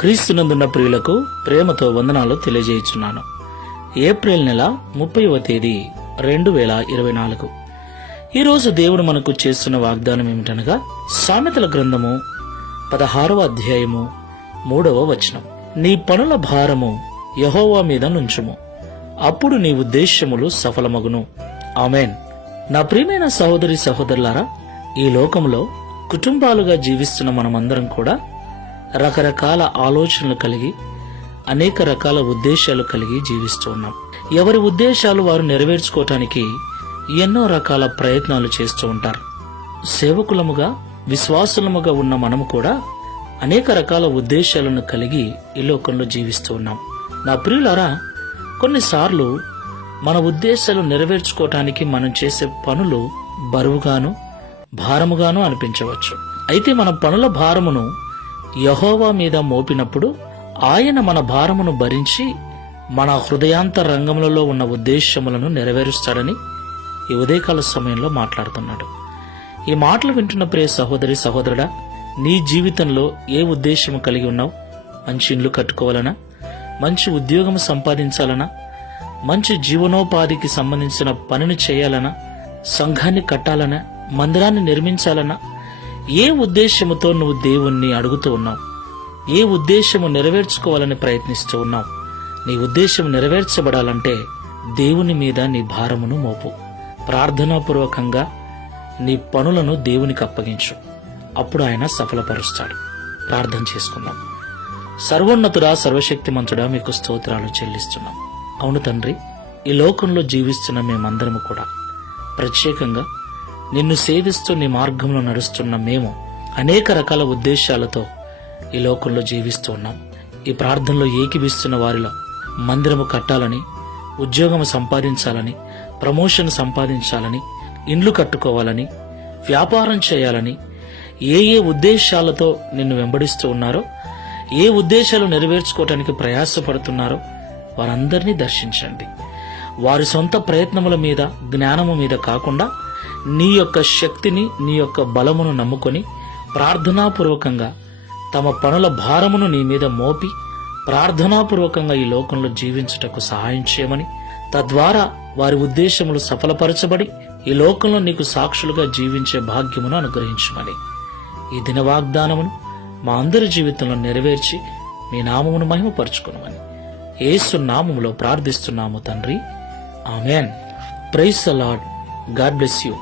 క్రీస్తునందున్న ప్రియులకు ప్రేమతో వందనాలు తెలియజేయుచున్నాను. ఏప్రిల్ నెల 30వ తేదీ 2024. ఈరోజు దేవుడు మనకు చేస్తున్న వాగ్దానం ఏమిటనగా సామెతల గ్రంథము 16వ అధ్యాయము 3వ వచనం. నీ పనుల భారము యెహోవా మీద నుంచుము, అప్పుడు నీ ఉద్దేశ్యములు సఫలమగును. ఆమేన్. నా ప్రియమైన సహోదరి సహోదరులారా, ఈ లోకంలో కుటుంబాలుగా జీవిస్తున్న మనమందరం కూడా రకరకాల ఆలోచనలు కలిగి అనేక రకాల ఉద్దేశాలు కలిగి జీవిస్తూ ఉన్నాం. ఎవరి ఉద్దేశాలు వారు నెరవేర్చుకోవటానికి ఎన్నో రకాల ప్రయత్నాలు చేస్తూ ఉంటారు. సేవకులముగా విశ్వాసులముగా ఉన్న మనము కూడా అనేక రకాల ఉద్దేశాలను కలిగి ఈ లోకంలో జీవిస్తూ ఉన్నాం. నా ప్రియులారా, కొన్నిసార్లు మన ఉద్దేశాలు నెరవేర్చుకోవటానికి మనం చేసే పనులు బరువుగాను భారముగాను అనిపించవచ్చు. అయితే మన పనుల భారమును యెహోవా మీద మోపినప్పుడు ఆయన మన భారమును భరించి మన హృదయాంతరంగములలో ఉన్న ఉద్దేశములను నెరవేరుస్తాడని ఈ ఉదయకాల సమయంలో మాట్లాడుతున్నాడు. ఈ మాటలు వింటున్న ప్రియ సహోదరి సహోదరుడా, నీ జీవితంలో ఏ ఉద్దేశము కలిగి ఉన్నావు? మంచి ఇల్లు కట్టుకోవాలనా? మంచి ఉద్యోగం సంపాదించాలనా? మంచి జీవనోపాధికి సంబంధించిన పనిని చేయాలనా? సంఘాన్ని కట్టాలనా? మందిరాన్ని నిర్మించాలనా? ఏ ఉద్దేశముతో నువ్వు దేవుణ్ణి అడుగుతూ ఉన్నావు? ఏ ఉద్దేశము నెరవేర్చుకోవాలని ప్రయత్నిస్తూ ఉన్నావు? నీ ఉద్దేశం నెరవేర్చబడాలంటే దేవుని మీద నీ భారమును మోపు. ప్రార్థనాపూర్వకంగా నీ పనులను దేవునికి అప్పగించు. అప్పుడు ఆయన సఫలపరుస్తాడు. ప్రార్థన చేసుకుందాం. సర్వోన్నతుడా, సర్వశక్తిమంతుడా, మీకు స్తోత్రాలు చెల్లిస్తున్నాం. అవును తండ్రి, ఈ లోకంలో జీవిస్తున్న మేమందరము కూడా ప్రత్యేకంగా నిన్ను సేవిస్తూ నీ మార్గంలో నడుస్తున్న మేము అనేక రకాల ఉద్దేశాలతో ఈ లోకంలో జీవిస్తూ ఉన్నాం. ఈ ప్రార్థనలో ఏకీవిస్తున్న వారిలో మందిరము కట్టాలని, ఉద్యోగం సంపాదించాలని, ప్రమోషన్ సంపాదించాలని, ఇండ్లు కట్టుకోవాలని, వ్యాపారం చేయాలని ఏ ఉద్దేశాలతో నిన్ను వెంబడిస్తూ ఉన్నారో, ఏ ఉద్దేశాలు నెరవేర్చుకోవటానికి ప్రయాసపడుతున్నారో వారందరినీ దర్శించండి. వారి సొంత ప్రయత్నముల మీద, జ్ఞానము మీద కాకుండా నీ యొక్క శక్తిని, నీ యొక్క బలమును నమ్ముకొని ప్రార్థనాపూర్వకంగా తమ పనుల భారమును నీ మీద మోపి ప్రార్థనాపూర్వకంగా ఈ లోకంలో జీవించుటకు సహాయం చేయమని, తద్వారా వారి ఉద్దేశములు సఫలపరచబడి ఈ లోకంలో నీకు సాక్షులుగా జీవించే భాగ్యమును అనుగ్రహించమని, ఈ దిన వాగ్దానమును మా అందరి జీవితంలో నెరవేర్చి మీ నామమును మహిమపరచుకునమని యేసు నామములో ప్రార్థిస్తున్నాము తండ్రి. ఆమేన్. Praise the Lord. God bless you.